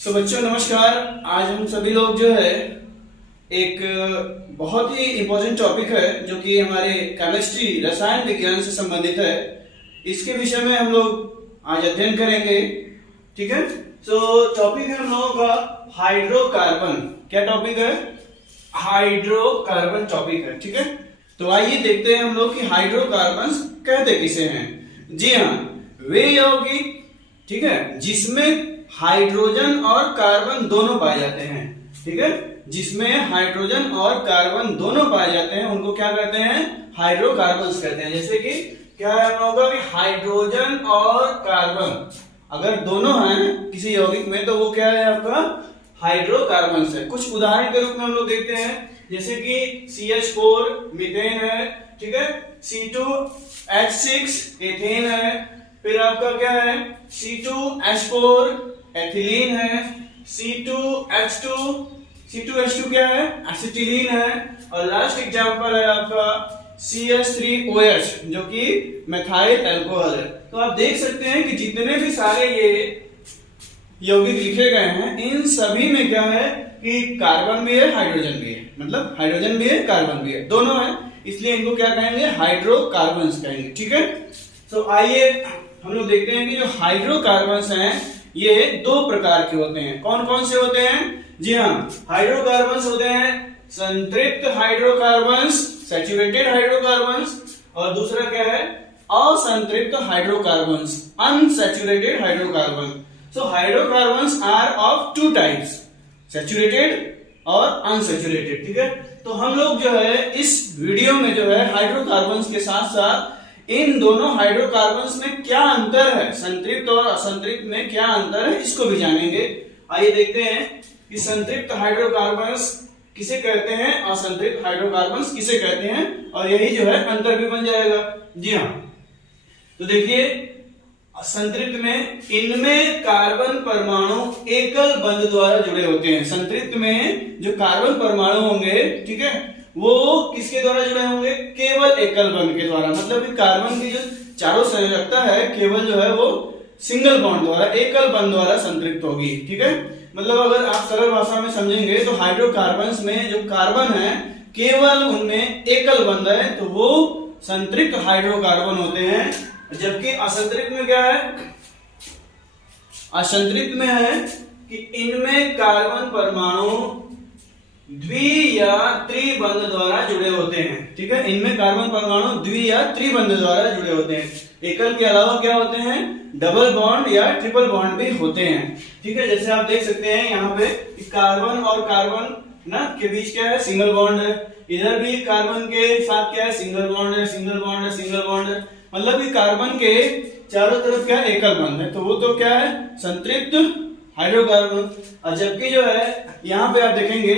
बच्चों नमस्कार। आज हम सभी लोग जो है एक बहुत ही इम्पोर्टेंट टॉपिक है जो कि हमारे केमिस्ट्री रसायन विज्ञान से संबंधित है। इसके विषय में हम लोग आज अध्ययन करेंगे। ठीक है, तो टॉपिक है हम लोगों का हाइड्रोकार्बन। क्या टॉपिक है? हाइड्रोकार्बन टॉपिक है। ठीक है, तो आइए देखते हैं हम लोग कि हाइड्रोकार्बन कहते किसे हैं। जी हाँ, वे यौगिक, ठीक है, जिसमें हाइड्रोजन और कार्बन दोनों पाए जाते हैं। ठीक है, जिसमें हाइड्रोजन और कार्बन दोनों पाए जाते हैं उनको क्या कहते हैं? हाइड्रोकार्बन्स कहते हैं। जैसे कि क्या है हम लोगों का कि हाइड्रोजन और कार्बन अगर दोनों हैं किसी यौगिक में तो वो क्या है आपका? हाइड्रोकार्बन्स है। कुछ उदाहरण के रूप में हम लोग देखते हैं, जैसे कि CH4 मीथेन है, ठीक है, C2H6 एथेन है, फिर आपका क्या है C2H4 एथिलीन है, C2H2 क्या है? एसिटिलीन है, और लास्ट एग्जांपल है आपका CH3OH जो कि मेथाइल अल्कोहल है। तो आप देख सकते हैं कि जितने भी सारे ये यौगिक लिखे गए हैं इन सभी में क्या है कि कार्बन भी है हाइड्रोजन भी है, मतलब हाइड्रोजन भी है कार्बन भी है, दोनों है, इसलिए इनको क्या कहेंगे? हाइड्रोकार्बन्स कहेंगे। ठीक है, तो आइए हम लोग देखते हैं कि जो हाइड्रोकार्बन्स हैं ये दो प्रकार के होते हैं। कौन कौन से होते हैं? जी हाँ, हाइड्रोकार्बन्स होते हैं संतृप्त हाइड्रोकार्बन्स, सैचुरेटेड हाइड्रोकार्बन्स, और दूसरा क्या है? असंतृप्त hydrocarbons, unsaturated hydrocarbon. So hydrocarbons are of two types, saturated और अनसैचुरेटेड। ठीक है, तो हम लोग जो है इस वीडियो में जो है हाइड्रोकार्बन्स के साथ साथ इन दोनों हाइड्रोकार्बन्स में क्या अंतर है, संतृप्त और असंतृप्त में क्या अंतर है, इसको भी जानेंगे। आइए देखते हैं कि संतृप्त हाइड्रोकार्बन्स किसे कहते हैं, असंतृप्त हाइड्रोकार्बन्स किसे कहते हैं, और यही जो है अंतर भी बन जाएगा। जी हाँ, तो देखिए संतृप्त में इनमें कार्बन परमाणु एकल बंध द्वारा जुड़े होते हैं। संतृप्त में जो कार्बन परमाणु होंगे, ठीक है, वो किसके द्वारा जुड़े होंगे? केवल एकल बंध के द्वारा। मतलब कि कार्बन की जो चारों संयोजकता है केवल जो है वो सिंगल बॉन्ड द्वारा, एकल बंध द्वारा संतृप्त होगी। ठीक है, मतलब अगर आप सरल भाषा में समझेंगे तो हाइड्रोकार्बन्स में जो कार्बन है केवल उनमें एकल बंध है तो वो संतृप्त हाइड्रोकार्बन होते हैं। जबकि असंतृप्त में क्या है? असंतृप्त में है कि इनमें कार्बन परमाणु द्वि या त्रिबंध द्वारा जुड़े होते हैं। ठीक है, इनमें कार्बन परमाणु द्वि या त्रिबंध द्वारा जुड़े होते हैं। एकल के अलावा क्या होते हैं? डबल बॉन्ड या ट्रिपल बॉन्ड भी होते हैं। ठीक है, जैसे आप देख सकते हैं यहाँ पे कार्बन और कार्बन ना के बीच क्या है? सिंगल बॉन्ड है। इधर भी कार्बन के साथ क्या है? सिंगल बॉन्ड है, सिंगल बॉन्ड है, सिंगल बॉन्ड है। मतलब कि कार्बन के चारों तरफ क्या है? एकल बंध है, तो वो तो क्या है? संतृप्त हाइड्रोकार्बन। और जबकि जो है यहाँ पे आप देखेंगे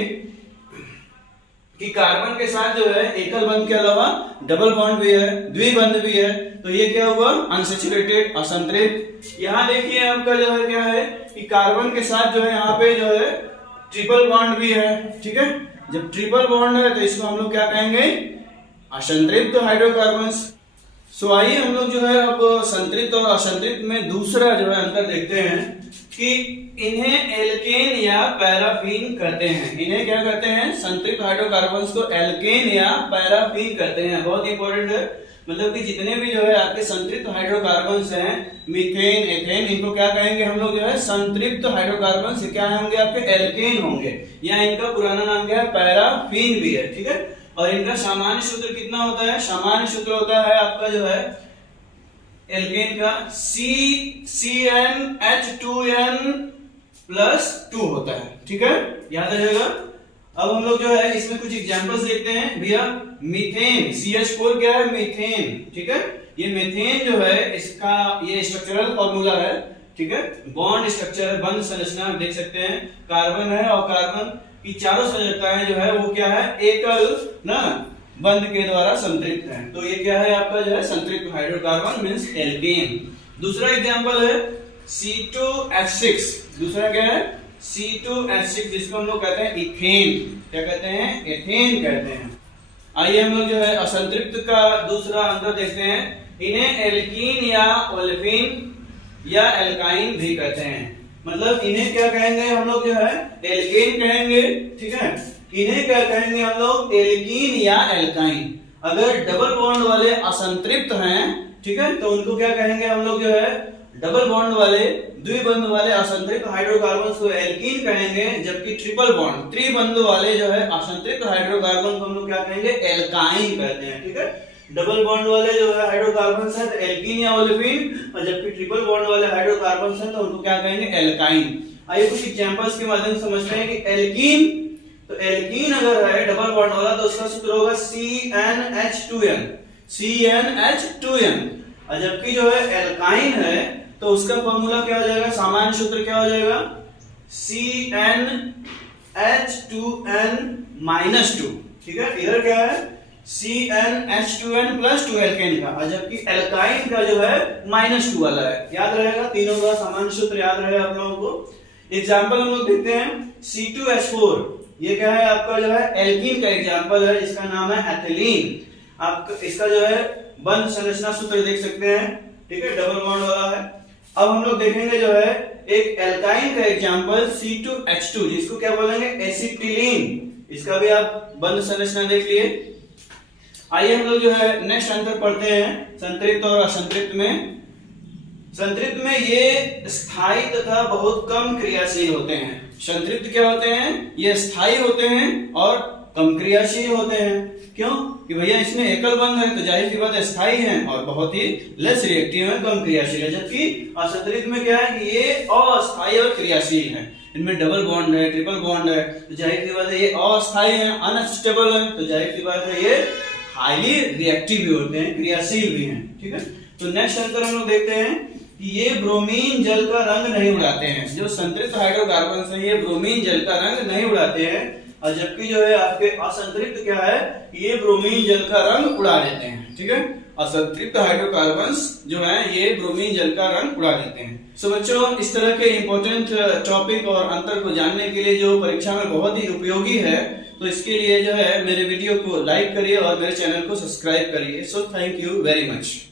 कि कार्बन के साथ जो है एकल बंध के अलावा डबल बॉन्ड भी है, द्विबंध भी है, तो ये क्या हुआ? अनसैचुरेटेड, असंतृप्त। यहाँ देखिए आपका जो है क्या है कि कार्बन के साथ जो है यहाँ पे जो है ट्रिपल बॉन्ड भी है। ठीक है, जब ट्रिपल बॉन्ड है तो इसको हम लोग क्या कहेंगे? असंतृप्त हाइड्रोकार्बन्स। सो आइए हम लोग जो है अब संतृप्त और असंतृप्त में दूसरा जो है अंतर देखते हैं कि इन्हें एल्केन या पैराफीन कहते हैं। इन्हें क्या कहते हैं? संतृप्त हाइड्रोकार्बन्स को एल्केन या पैराफीन कहते हैं। बहुत इंपॉर्टेंट है, मतलब कि जितने भी जो है आपके संतृप्त हाइड्रोकार्बन्स हैं, मीथेन, एथेन, इनको क्या कहेंगे हम लोग? जो है संतृप्त हाइड्रोकार्बन्स क्या होंगे? आपके एल्केन होंगे, या इनका पुराना नाम क्या है? पैराफीन भी है। ठीक है, और इनका सामान्य सूत्र कितना होता है? सामान्य सूत्र होता है आपका जो है एल्केन का CnH2n+2 होता है। ठीक है, याद रखिएगा। अब हम लोग जो है इसमें कुछ एग्जांपल्स देखते हैं भैया। मीथेन, CH4 क्या है? मीथेन। ठीक है, ये मीथेन जो है इसका ये स्ट्रक्चरल फॉर्मूला है। ठीक है, बॉन्ड स्ट्रक्चर, बंध संरचना आप देख सकते हैं। कार्बन है और कार्बन की चारों संयोजकताएं जो है वो क्या है? एकल ना बंध के द्वारा संतृप्त है, तो ये क्या है आपका जो है संतृप्त हाइड्रोकार्बन मींस एल्केन। दूसरा एग्जांपल है C2H6। दूसरा क्या है? C2H6, जिसको हम लोग कहते हैं इथेन। क्या कहते हैं? एथेन कहते हैं। आइए हम लोग जो है असंतृप्त का दूसरा अंतर देखते हैं। इन्हें एल्कीन या ओलेफिन या एल्काइन भी कहते हैं। मतलब इन्हें क्या कहेंगे हम लोग जो है एल्केन कहेंगे, ठीक है। इन्हें क्या कहेंगे हम लोग एल्कीन या एल्काइन। अगर डबल बॉन्ड वाले असंतृप्त हैं, ठीक है, तो उनको क्या कहेंगे हम लोग जो है डबल बॉन्ड वाले द्विबंध वाले असंतृप्त हाइड्रोकार्बन को एल्कीन कहेंगे, जबकि ट्रिपल बॉन्ड त्रिबंध वाले जो है असंतृप्त हाइड्रोकार्बन को हम लोग क्या कहेंगे एल्काइन कहते हैं, ठीक है। डबल बॉन्ड वाले जो है हाइड्रोकार्बन है तो एल्कीन या ओलेफिन, और जबकि ट्रिपल बॉन्ड वाले हाइड्रोकार्बन है तो उनको क्या कहेंगे एल्काइन। आइए कुछ एग्जांपल्स के माध्यम से समझते हैं कि एल्कीन, तो एल्कीन अगर है डबल बॉन्ड वाला तो उसका सूत्र होगा CnH2n, CnH2n। और जबकि जो है एल्काइन है तो उसका फॉर्मूला क्या हो जाएगा, सामान्य सूत्र क्या हो जाएगा CnH2n-2, ठीक है। इधर क्या है CnH2n + 2 एल्केन का, और जबकि एल्काइन का जो है -2 वाला है। याद रहेगा, तीनों का सामान्य सूत्र याद रहेगा आप लोगों को। एग्जांपल हम लोग देखते हैं C2H4, ये क्या है आपका जो है एल्कीन का एग्जांपल है जिसका नाम है एथिलीन। आप इसका जो है बंध संरचना सूत्र देख सकते हैं, ठीक है, डबल बॉन्ड वाला है। अब हम लोग देखेंगे जो है एक एल्काइन का एग्जांपल C2H2, जिसको क्या बोलेंगे एसिटिलीन। इसका भी आप बंध संरचना देख लिए। आइए हम लोग जो है नेक्स्ट अंतर पढ़ते हैं संतृप्त और असंतृप्त में। संतृप्त में ये स्थायी तथा बहुत कम क्रियाशील होते हैं। संतृप्त क्या होते हैं, ये स्थायी होते हैं और कम क्रियाशील होते हैं। क्यों कि भैया इसमें एकल बंध है तो जाहिर सी बात है स्थायी है और बहुत ही लेस रिएक्टिव है, कम क्रियाशील है। जबकि असंतृप्त में क्या है कि ये अस्थायी और क्रियाशील है। इनमें डबल बॉन्ड है, ट्रिपल बॉन्ड है, तो जाहिर सी बात है ये अस्थायी है, अनस्टेबल है, तो जाहिर सी बात है ये हाईली रिएक्टिव भी होते हैं, क्रियाशील भी हैं, ठीक है। तो नेक्स्ट अंतर हम लोग देखते हैं कि ये ब्रोमीन जल का रंग नहीं उड़ाते हैं। जो संतृप्त हाइड्रोकार्बन है ये ब्रोमीन जल का रंग नहीं उड़ाते हैं, और जबकि जो है आपके असंतृप्त क्या है ये ब्रोमीन जल का रंग उड़ा देते हैं, ठीक है। असंतृप्त हाइड्रोकार्बन्स जो है ये ब्रोमीन जल का रंग उड़ा देते हैं। सो बच्चों, इस तरह के इंपॉर्टेंट टॉपिक और अंतर को जानने के लिए जो परीक्षा में बहुत ही उपयोगी है, तो इसके लिए जो है मेरे वीडियो को लाइक करिए और मेरे चैनल को सब्सक्राइब करिए। So thank you very much.